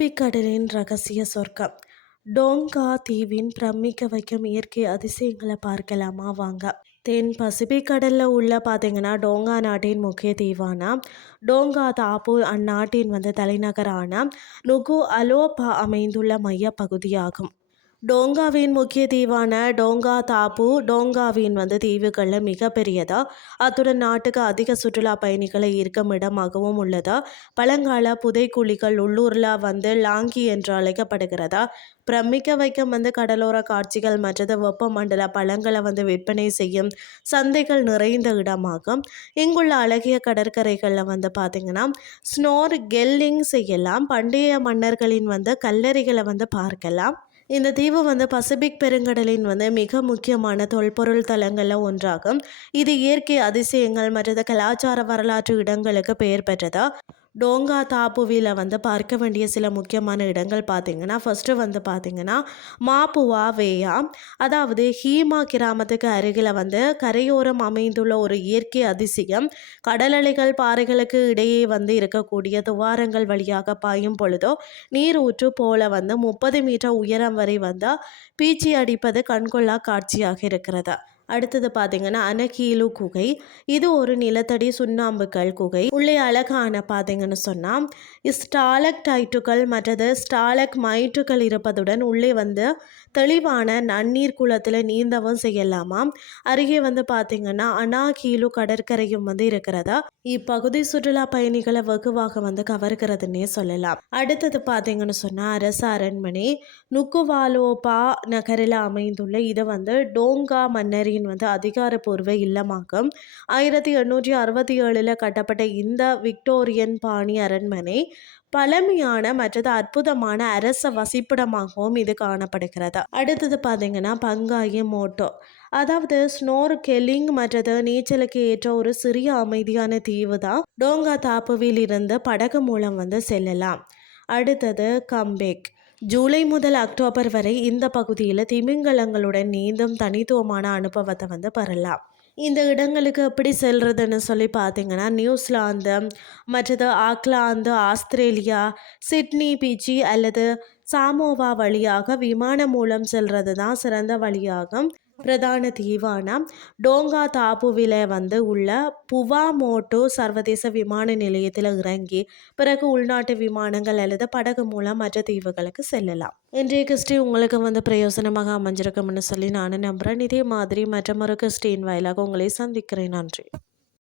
Pacific கடலின் ரகசிய சொர்க்கம். டோங்கா தீவின் பிரமிக்க வைக்கும் இயற்கை அதிசயங்களை பார்க்கலாமா வாங்க. தென் பசிபிக் கடல்ல உள்ள பார்த்தீங்கன்னா டோங்கா நாட்டின் முக்கிய தீவான டோங்கா தாப்பு அந்நாட்டின் தலைநகரான நுகு அலோபா அமைந்துள்ள மைய பகுதியாகும். டோங்காவின் முக்கிய தீவான டோங்கா தாப்பு டோங்காவின் தீவுகளில் மிகப்பெரியதா, அத்துடன் நாட்டுக்கு அதிக சுற்றுலா பயணிகளை ஈர்க்கும் இடமாகவும் உள்ளதா. பழங்கால புதைக்குழிகள் உள்ளூரில் லாங்கி என்று அழைக்கப்படுகிறதா. பிரமிக்க வைக்கும் கடலோர காட்சிகள் மற்றது வெப்பமண்டல பழங்களை விற்பனை செய்யும் சந்தைகள் நிறைந்த இடமாகும். இங்குள்ள அழகிய கடற்கரைகளில் பார்த்தீங்கன்னா ஸ்னோர் கெல்லிங் செய்யலாம். பண்டைய மன்னர்களின் கல்லறைகளை பார்க்கலாம். இந்த தீவு பசிபிக் பெருங்கடலின் மிக முக்கியமான தொல்பொருள் தலங்களில் ஒன்றாகும். இது இயற்கை அதிசயங்கள் மற்ற கலாச்சார வரலாற்று இடங்களுக்கு பெயர் பெற்றதா. டோங்கா தாப்புவில் பார்க்க வேண்டிய சில முக்கியமான இடங்கள் பார்த்தீங்கன்னா ஃபஸ்ட்டு பார்த்தீங்கன்னா மாப்புவா வேயா, அதாவது ஹீமா கிராமத்துக்கு அருகில் கரையோரம் அமைந்துள்ள ஒரு இயற்கை அதிசயம். கடல் அலைகள் பாறைகளுக்கு இடையே இருக்கக்கூடிய துவாரங்கள் வழியாக பாயும் பொழுதோ நீர் ஊற்று போல 30 மீட்டர் உயரம் வரை பீச்சி அடிப்பது கண்கொள்ளா காட்சியாக இருக்கிறதா. அடுத்தது பார்த்தீங்கன்னா அனகீலு குகை. இது ஒரு நிலத்தடி சுண்ணாம்புக்கல் குகை. உள்ளே அழகான பார்த்தீங்கன்னு சொன்னால் ஸ்டாலக்டைட்டுகள் மற்றது ஸ்டாலக் மைட்டுகள் இருப்பதுடன் உள்ளே தெளிவான நன்னீர் குளத்தில் நீந்தவும் செய்யலாமாம். அருகே பார்த்தீங்கன்னா அனாகீலு கடற்கரையும் இருக்கிறதா. இப்பகுதி சுற்றுலா பயணிகளை வெகுவாக கவர்கிறதுன்னே சொல்லலாம். அடுத்தது பார்த்தீங்கன்னு சொன்னால் அரச அரண்மனை நுக்குவாலோபா நகரில் அமைந்துள்ள இது டோங்கா மன்னரின் அதிகாரப்பூர்வ இல்லமாகும். 1867 கட்டப்பட்ட இந்த விக்டோரியன் பாணி அரண்மனை பழமையான மற்றது அற்புதமான அரச வசிப்பிடமாகவும் இது காணப்படுகிறது. அடுத்தது பார்த்தீங்கன்னா பங்காயி மோட்டோ, அதாவது ஸ்னோர் கெல்லிங் மற்றது நீச்சலுக்கு ஏற்ற ஒரு சிறிய அமைதியான தீவு தான். டோங்கா தாப்புவில் இருந்து படகு மூலம் செல்லலாம். அடுத்தது கம்பேக். ஜூலை முதல் அக்டோபர் வரை இந்த பகுதியில் திமிங்கலங்களுடன் நீந்தும் தனித்துவமான அனுபவத்தை பெறலாம். இந்த இடங்களுக்கு எப்படி செல்றதுன்னு சொல்லி பார்த்தீங்கன்னா நியூசிலாந்து மற்றது ஆக்லாந்து, ஆஸ்திரேலியா, சிட்னி பீச்சி அல்லது சாமோவா வழியாக விமானம் மூலம் செல்றது தான் சிறந்த வழியாகும். பிரதான தீவான டோங்கா தாப்புவில உள்ள புவாமோட்டோ சர்வதேச விமான நிலையத்தில் இறங்கி பிறகு உள்நாட்டு விமானங்கள் அல்லது படகு மூலம் மற்ற தீவுகளுக்கு செல்லலாம். இன்றைய கிறிஸ்டி உங்களுக்கு பிரயோசனமாக அமைஞ்சிருக்கும்னு சொல்லி நான் நம்புகிறேன். இதே மாதிரி மற்றொரு கிறிஸ்டின் வாயிலாக உங்களை சந்திக்கிறேன். நன்றி.